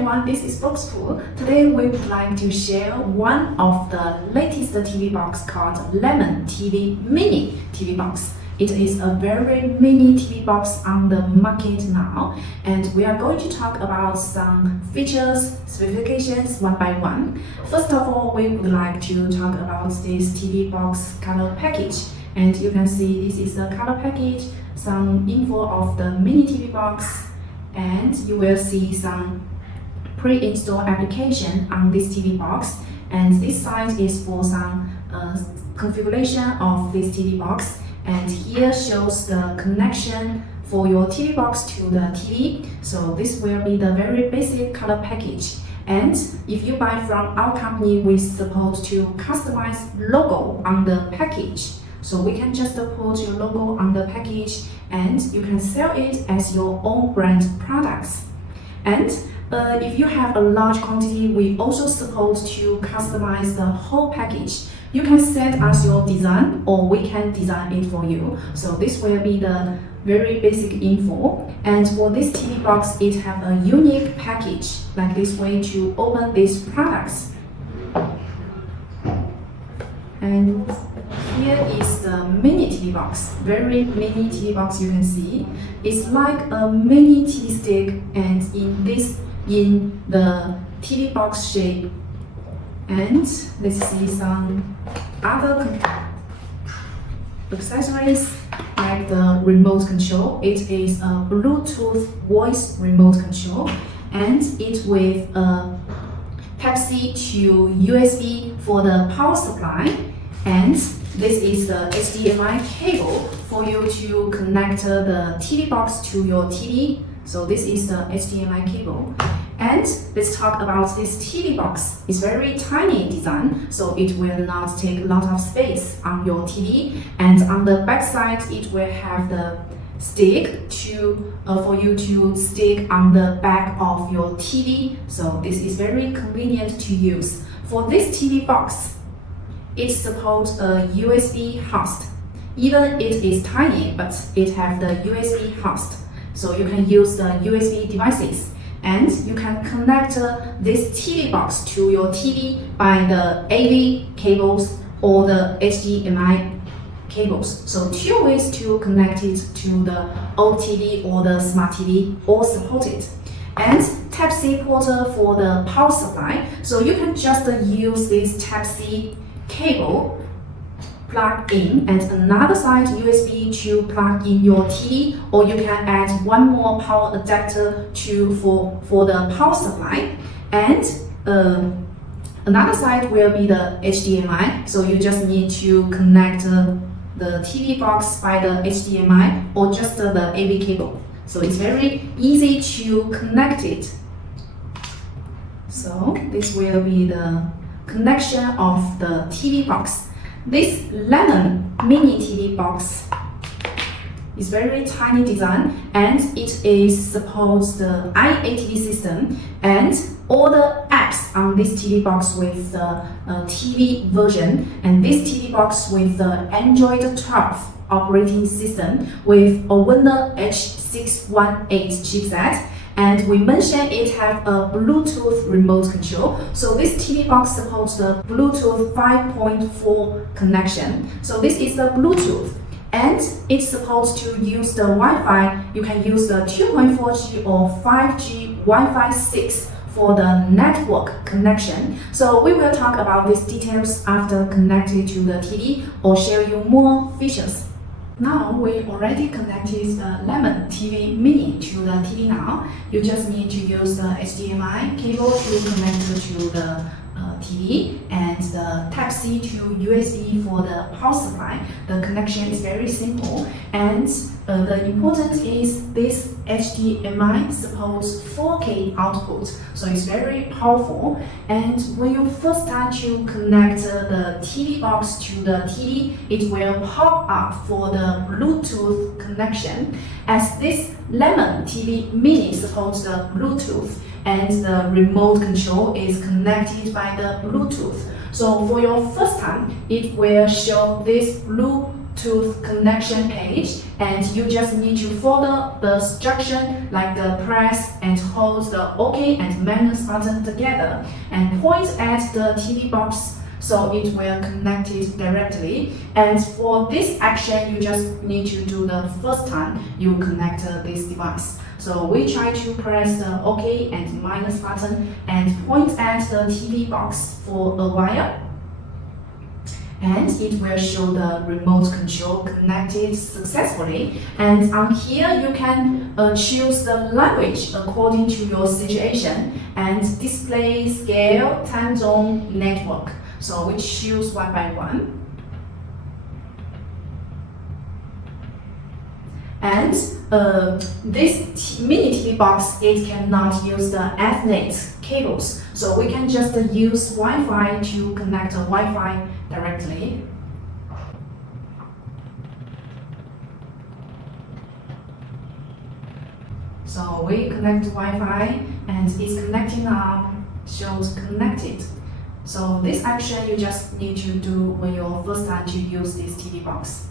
everyone, this is BOXPUT. Today we would like to share one of the latest TV box called Lemon TV Mini TV box. It is a very mini TV box on the market now, and we are going to talk about some features, specifications one by one. First of all, we would like to talk about this TV box color package. And you can see this is the color package, some info of the mini TV box, and you will see some pre-installed application on this TV box. And this side is for some configuration of this TV box. And here shows the connection for your TV box to the TV. So this will be the very basic color package. And if you buy from our company, we're supposed to customize logo on the package. So we can just put your logo on the package and you can sell it as your own brand products. And if you have a large quantity, we also supposed to customize the whole package. You can send us your design or we can design it for you. So this will be the very basic info. And for this TV box, it have a unique package like this way to open these products. And here is the mini TV box, very mini TV box you can see. It's like a mini TV stick and in the TV box shape. And let's see some other accessories like the remote control. It is a Bluetooth voice remote control and it with a Type-C to USB for the power supply. And this is the HDMI cable for you to connect the TV box to your TV. So this is the HDMI cable. And let's talk about this TV box. It's very tiny design, so it will not take a lot of space on your TV. And on the back side, it will have the stick for you to stick on the back of your TV. So this is very convenient to use. For this TV box, it supports a USB host. Even it is tiny, but it has the USB host. So you can use the USB devices. And you can connect this TV box to your TV by the AV cables or the HDMI cables. So two ways to connect it to the old TV or the smart TV, all supported. And Type-C port for the power supply. So you can just use this Type-C cable plug in and another side USB to plug in your TV, or you can add one more power adapter for the power supply. And another side will be the HDMI, so you just need to connect the TV box by the HDMI or just the AV cable. So it's very easy to connect it. So this will be the connection of the TV box. This Lemon mini TV box is very tiny design and it is supposed the IATV system and all the apps on this TV box with the TV version, and this TV box with the Android 12 operating system with Allwinner H618 chipset. And we mentioned it have a Bluetooth remote control. So this TV box supports the Bluetooth 5.4 connection. So this is the Bluetooth. And it's supposed to use the Wi-Fi. You can use the 2.4G or 5G Wi-Fi 6 for the network connection. So we will talk about these details after connecting to the TV or share you more features. Now we already connected the Lemon TV Mini to the TV now. You just need to use the HDMI cable to connect to the TV and the Type-C to USB for the power supply. The connection is very simple, and the important is this HDMI supports 4K output, so it's very powerful. And when you first start to connect the TV box to the TV, it will pop up for the Bluetooth connection. As this Lemon TV Mini supports the Bluetooth, and the remote control is connected by the Bluetooth. So for your first time, it will show this blue Bluetooth connection page, and you just need to follow the instruction like the press and hold the OK and minus button together and point at the TV box so it will connect it directly. And for this action, you just need to do the first time you connect this device. So we try to press the OK and minus button and point at the TV box for a while. And it will show the remote control connected successfully. And on here, you can choose the language according to your situation and display, scale, time zone, network. So we choose one by one. And this mini TV box, it cannot use the Ethernet cables. So we can just use Wi-Fi to connect Wi-Fi directly. So we connect Wi-Fi and it's connecting now, shows connected. So this action you just need to do when you're first time to use this TV box.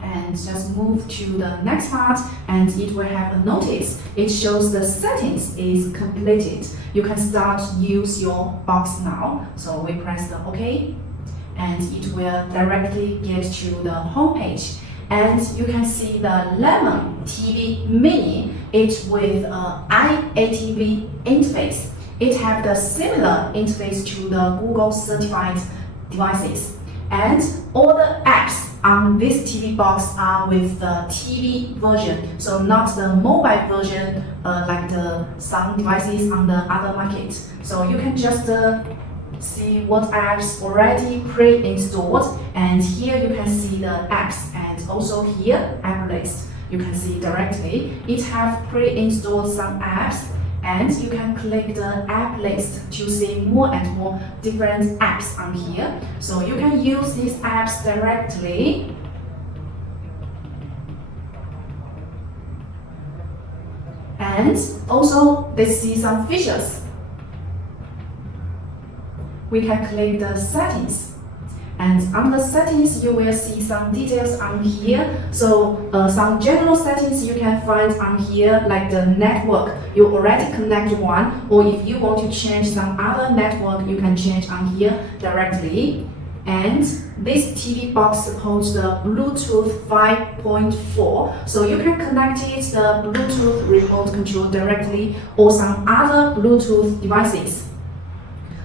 And just move to the next part and it will have a notice. It shows the settings is completed. You can start use your box now. So we press the OK and it will directly get to the home page. And you can see the Lemon TV Mini. It's with IATV interface. It has the similar interface to the Google certified devices. And all the apps on this TV box are with the TV version, so not the mobile version like some devices on the other market. So you can just see what apps already pre-installed, and here you can see the apps, and also here app list. You can see directly. It has pre-installed some apps, and you can click the app list to see more and more different apps on here. So you can use these apps directly. And also they see some features. We can click the settings. And on the settings, you will see some details on here. So some general settings you can find on here, like the network. You already connect one, or if you want to change some other network, you can change on here directly. And this TV box supports the Bluetooth 5.4, so you can connect it the Bluetooth remote control directly or some other Bluetooth devices.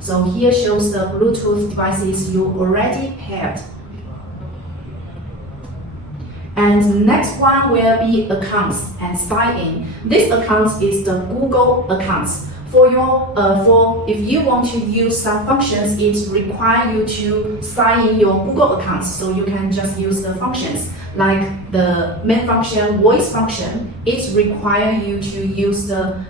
So here shows the Bluetooth devices you already paired. And next one will be accounts and sign in. This account is the Google accounts. If you want to use some functions, it requires you to sign in your Google account. So you can just use the functions like the main function, voice function. It requires you to use the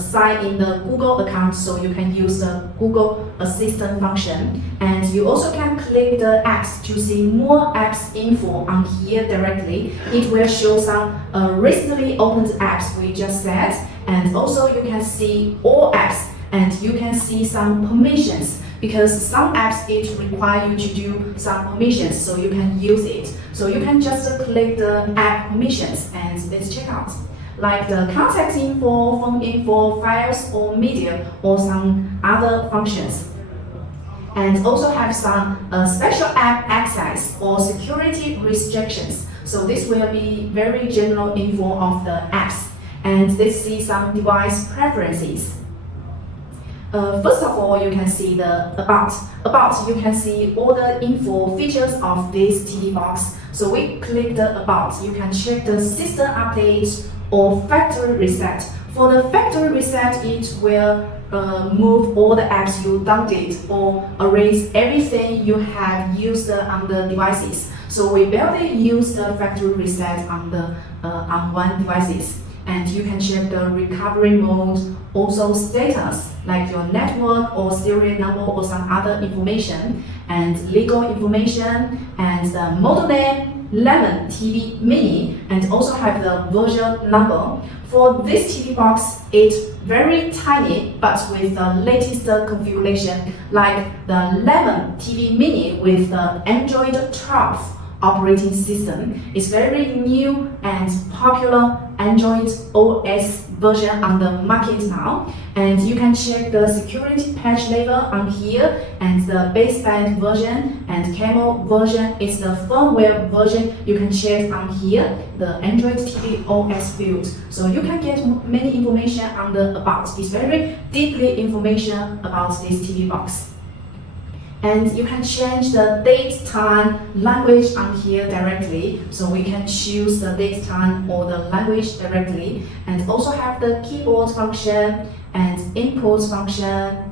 sign in the Google account. So you can use the Google Assistant function. And you also can click the apps to see more apps info on here directly. It will show some recently opened apps we just said. And also you can see all apps and you can see some permissions because some apps it require you to do some permissions so you can use it. So you can just click the app permissions and let's check out. Like the contact info, phone info, files or media or some other functions. And also have some special app access or security restrictions. So this will be very general info of the apps. And let's see some device preferences. First of all, you can see the about. About, you can see all the info features of this TV box. So we click the about. You can check the system update or factory reset. For the factory reset, it will move all the apps you downloaded or erase everything you have used on the devices. So we barely use the factory reset on one devices. And you can check the recovery mode, also status, like your network or serial number or some other information, and legal information, and the model name, Lemon TV Mini and also have the version number. For this TV box, it's very tiny but with the latest configuration, like the Lemon TV Mini with the Android 12 operating system. It's very new and popular Android OS version on the market now. And you can check the security patch level on here, and the baseband version and camel version is the firmware version. You can check on here the Android TV OS build. So you can get many information on the about. It's very deeply information about this TV box. And you can change the date, time, language on here directly. So we can choose the date, time, or the language directly. And also have the keyboard function and input function.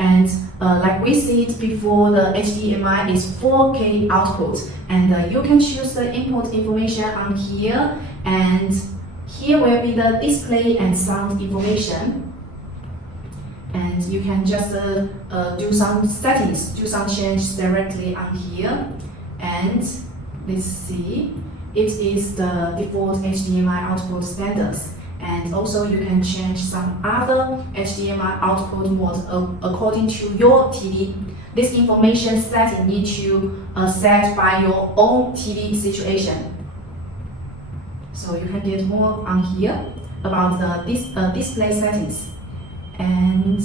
And like we see it before, the HDMI is 4K output. And you can choose the input information on here. And here will be the display and sound information. And you can just do some settings, do some changes directly on here. And let's see, it is the default HDMI output standards. And also you can change some other HDMI output mode according to your TV. This information setting need to set by your own TV situation. So you can get more on here about the display settings. And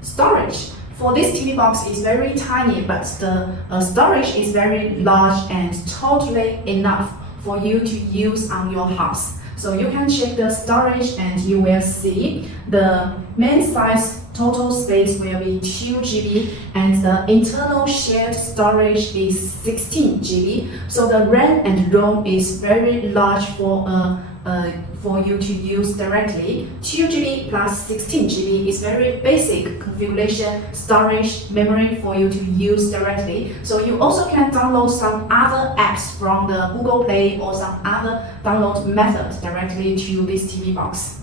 storage for this TV box is very tiny, but the storage is very large and totally enough for you to use on your house. So you can check the storage and you will see the main size total space will be 2 GB and the internal shared storage is 16 GB. So the RAM and ROM is very large for you to use directly. 2 GB plus 16 GB is very basic configuration storage memory for you to use directly. So you also can download some other apps from the Google Play or some other download methods directly to this TV box.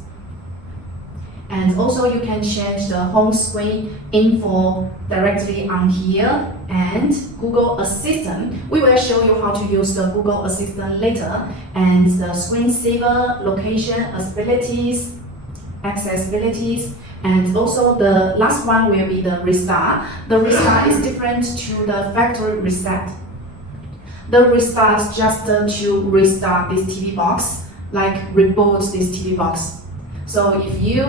And also you can change the home screen info directly on here. And Google Assistant, we will show you how to use the Google Assistant later. And the screensaver, location, accessibilities, and also the last one will be the restart. The restart is different to the factory reset. The restart is just to restart this TV box, like reboot this TV box. So if you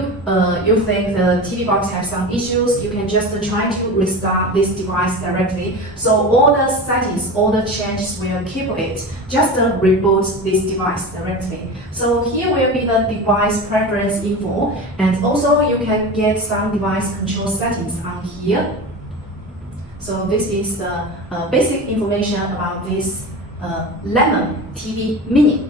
think the TV box has some issues, you can just try to restart this device directly. So all the settings, all the changes will keep it. Just reboot this device directly. So here will be the device preference info, and also you can get some device control settings on here. So this is the basic information about this Lemon TV Mini.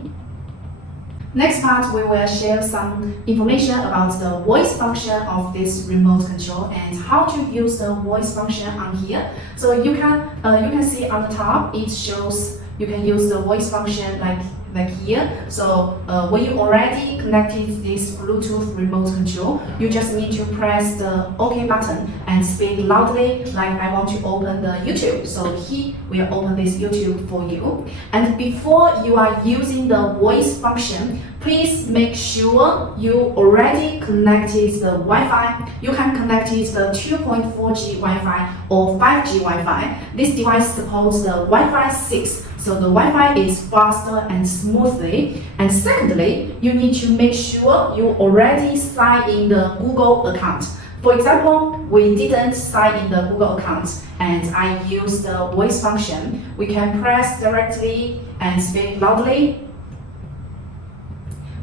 Next part, we will share some information about the voice function of this remote control and how to use the voice function on here. So you can see on the top, it shows you can use the voice function like here. So when you already connected this Bluetooth remote control, you just need to press the OK button and speak loudly, like I want to open the YouTube. So he will open this YouTube for you. And before you are using the voice function, please make sure you already connected the Wi-Fi. You can connect it the 2.4G Wi-Fi or 5G Wi-Fi. This device supports the Wi-Fi 6. So the Wi-Fi is faster and smoothly. And secondly, you need to make sure you already sign in the Google account. For example, we didn't sign in the Google account and I use the voice function. We can press directly and speak loudly.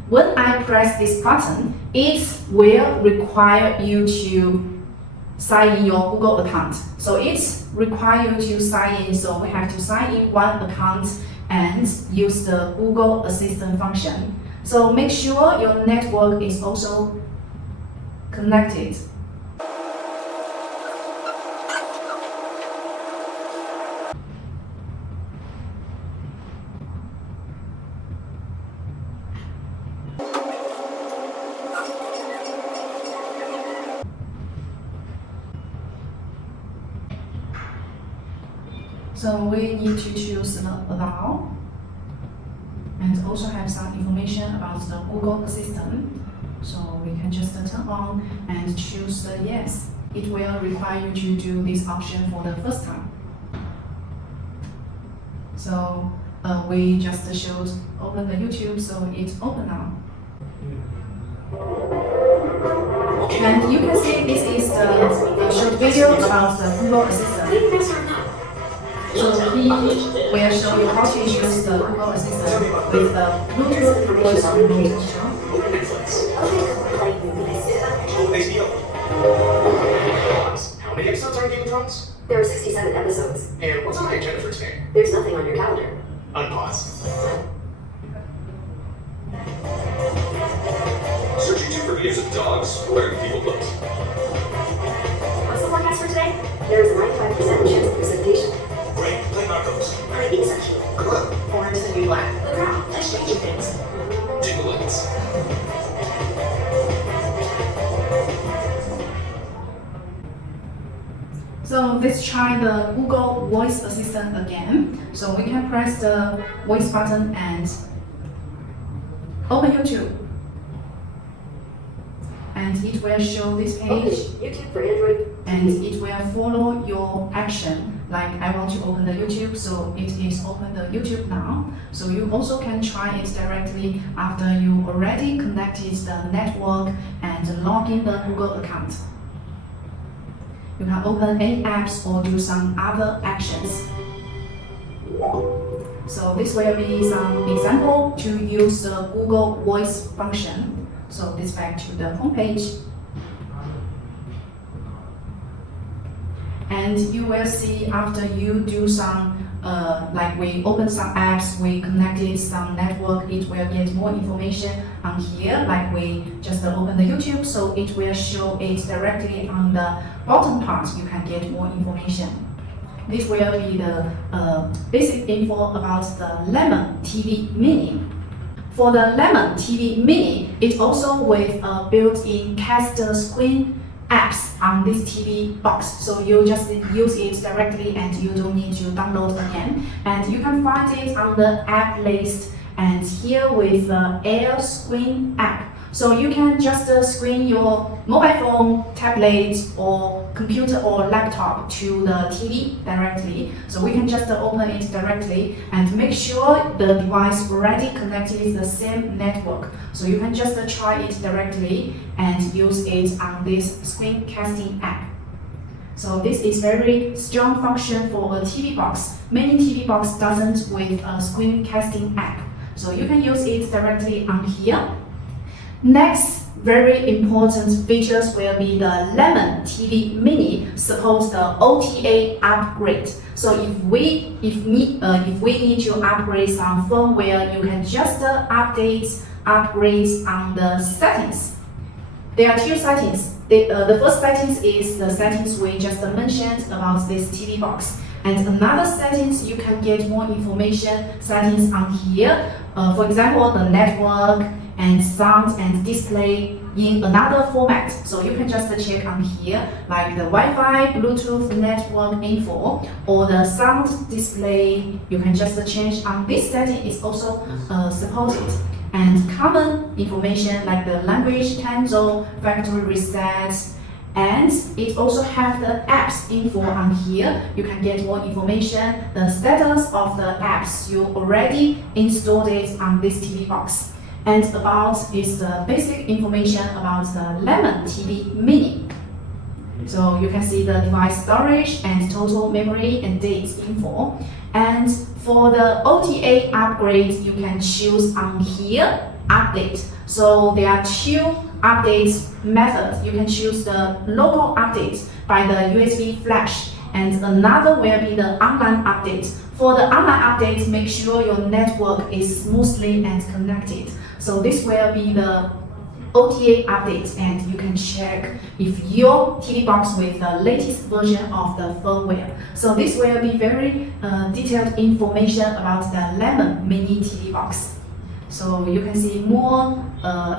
When I press this button, it will require you to sign in your Google account. So it requires you to sign in, so we have to sign in one account and use the Google Assistant function. So make sure your network is also connected. So we need to choose the allow and also have some information about the Google Assistant. So we can just turn on and choose the yes. It will require you to do this option for the first time. So we just showed open the YouTube, so it's open now. And you can see this is the short video about the Google Assistant. So we will show you how to use the Google Assistant with the Bluetooth voice remote control. How many episodes are in Game of Thrones? There are 67 episodes. And what's on my agenda for today? There's nothing on your calendar. Unpause. Search YouTube for videos of dogs wearing people clothes. What's the forecast for today? There is a 95% chance of precipitation. Great, play Narcos. Alright, exceptional. Good. Orange is the new black. The Crown. Let's change things. Dinglets. So let's try the Google Voice Assistant again. So we can press the voice button and open YouTube. And it will show this page. Open YouTube for Android. And it will follow your action. Like I want to open the YouTube, so it is open the YouTube now. So you also can try it directly after you already connected the network and log in the Google account. You can open any apps or do some other actions. So this will be some example to use the Google Voice function. So let's back to the home page. And you will see after you do some, like we open some apps, we connected some network, it will get more information on here. Like we just open the YouTube, so it will show it directly on the bottom part. You can get more information. This will be the basic info about the Lemon TV Mini. For the Lemon TV Mini, it also with a built-in cast screen apps on this TV box, so you just use it directly and you don't need to download again. And you can find it on the app list and here with the Air Screen app. So you can just screen your mobile phone, tablet, or computer or laptop to the TV directly. So we can just open it directly and make sure the device already connected to the same network. So you can just try it directly and use it on this screencasting app. So this is very strong function for a TV box. Many TV box doesn't with a screencasting app. So you can use it directly on here. Next, very important features will be the Lemon TV Mini supports the OTA upgrade. So if we need to upgrade some firmware, you can just upgrades on the settings. There are two settings. The first settings is the settings we just mentioned about this TV box. And another settings, you can get more information settings on here. For example, the network and sound and display in another format. So you can just check on here, like the Wi-Fi, Bluetooth network info, or the sound display. You can just change on this setting is also supported. And common information like the language, time zone, factory reset, and it also have the apps info on here. You can get more information, the status of the apps you already installed it on this TV box. And about is the basic information about the Lemon TV Mini. So you can see the device storage and total memory and dates info. And for the OTA upgrade, you can choose on here, update. So there are two updates methods. You can choose the local update by the USB flash, and another will be the online update. For the online update, make sure your network is smoothly and connected. So this will be the OTA update, and you can check if your TV box with the latest version of the firmware. So this will be very detailed information about the Lemon Mini TV box. So you can see more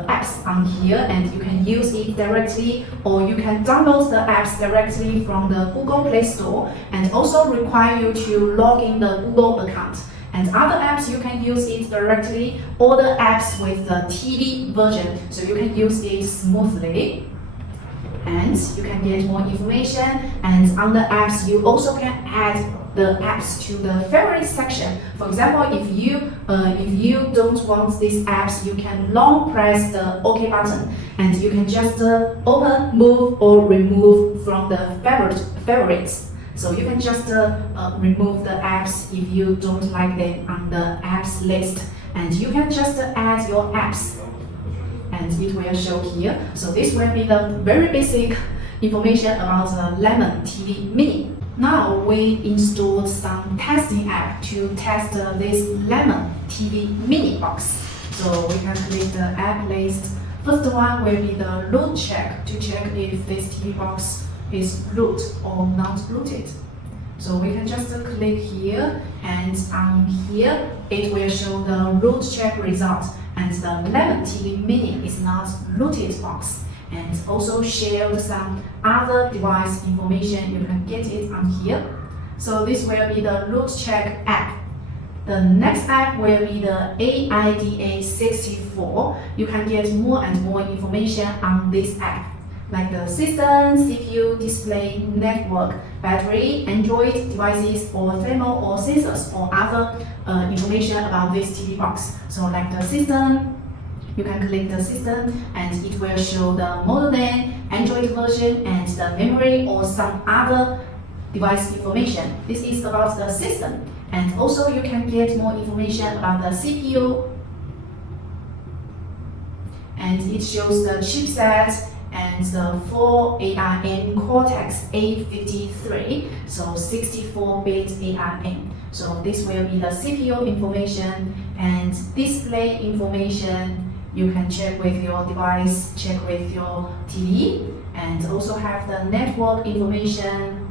apps on here, and you can use it directly, or you can download the apps directly from the Google Play Store, and also require you to log in the Google account. And other apps you can use it directly, all the apps with the TV version, so you can use it smoothly. And you can get more information, and on the apps you also can add the apps to the favorite section. For example, if you don't want these apps, you can long press the OK button, and you can just open, move, or remove from the favorites. So you can just remove the apps if you don't like them on the apps list, and you can just add your apps, and it will show here. So this will be the very basic information about the Lemon TV Mini. Now we installed some testing app to test this Lemon TV Mini box. So we can click the app list. First one will be the root check, to check if this TV box is root or not rooted. So we can just click here, and on here it will show the root check result, and the Lemon TV Mini is not rooted box, and also shared some other device information. You can get it on here. So this will be the root check app. The next app will be the AIDA64. You can get more and more information on this app, like the system, CPU, display, network, battery, Android devices, or thermal or sensors, or other information about this TV box. So like the system, you can click the system, and it will show the model name, Android version, and the memory or some other device information. This is about the system. And also you can get more information about the CPU, and it shows the chipset and the 4 ARM Cortex A53, so 64-bit ARM. So this will be the CPU information, and display information you can check with your device, check with your TV, and also have the network information.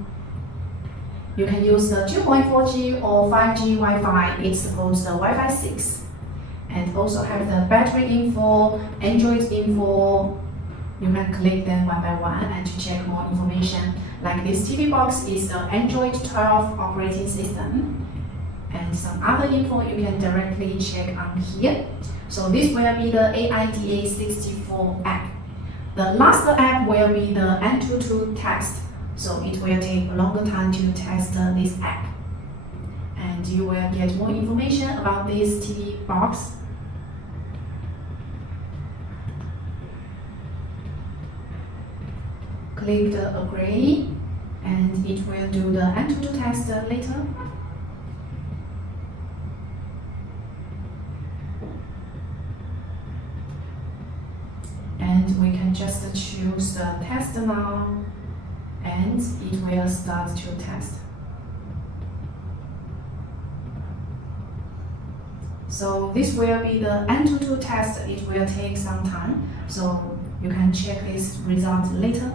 You can use the 2.4G or 5G Wi-Fi. It supports the Wi-Fi 6. And also have the battery info, Android info. You can click them one by one and to check more information. Like this TV box is the Android 12 operating system. And some other info you can directly check on here. So this will be the AIDA64 app. The last app will be the AnTuTu test. So it will take a longer time to test this app. And you will get more information about this TV box. Click the agree, and it will do the AnTuTu test later. And we can just choose the test now, and it will start to test. So this will be the AnTuTu test. It will take some time, so you can check this result later.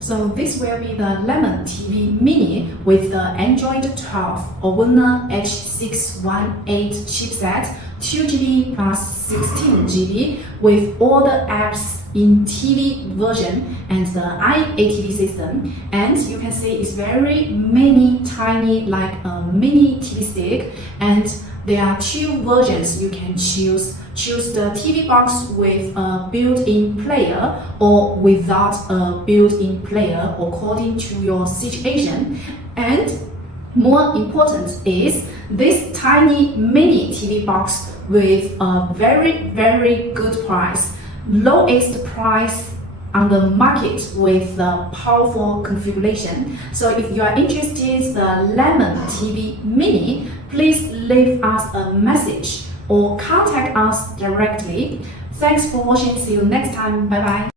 So this will be the Lemon TV Mini with the Android 12 Allwinner H618 chipset, 2GB plus 16GB, with all the apps in TV version and the IATV system. And you can see it's very mini, tiny, like a mini TV stick. And there are two versions you can choose. Choose the TV box with a built-in player or without a built-in player according to your situation. And more important is this tiny mini TV box with a very, very good price. Lowest price on the market with the powerful configuration. So if you are interested in the Lemon TV Mini, please leave us a message or contact us directly. Thanks for watching. See you next time. Bye bye.